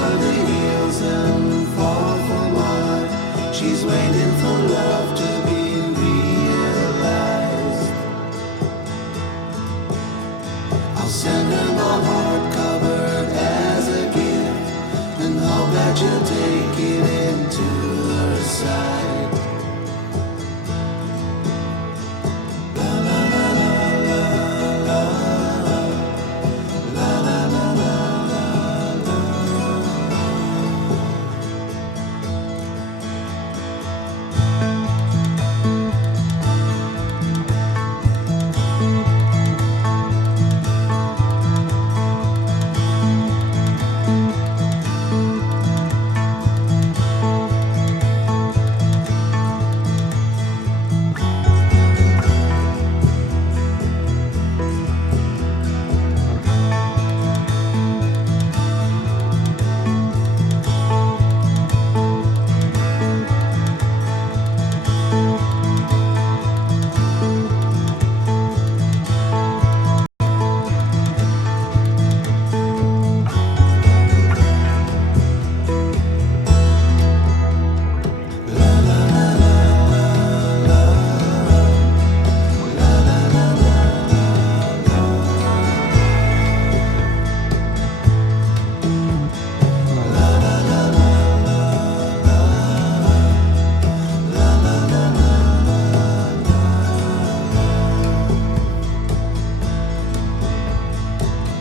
over the hills and far from mine. She's waiting for love to be realized. I'll send her my heart covered as a gift, and hope that you'll take it into her side. La la la la la la la la la la la.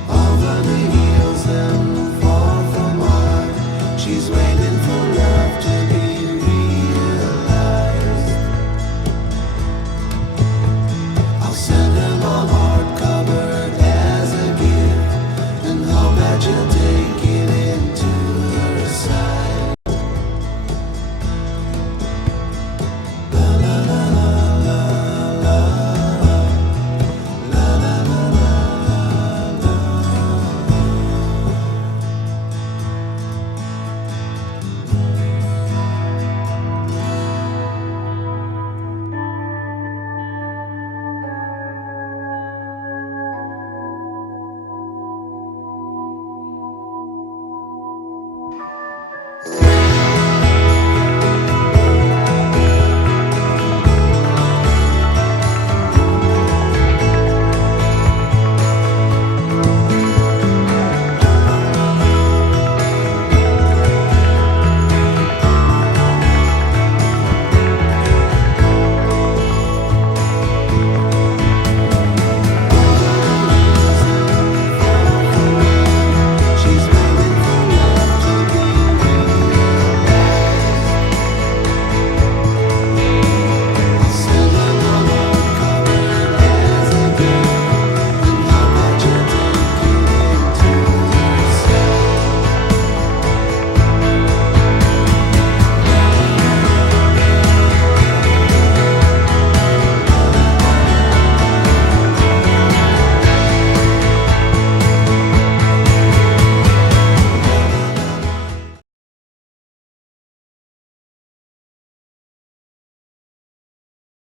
Over the hills and far from mine, she's waiting.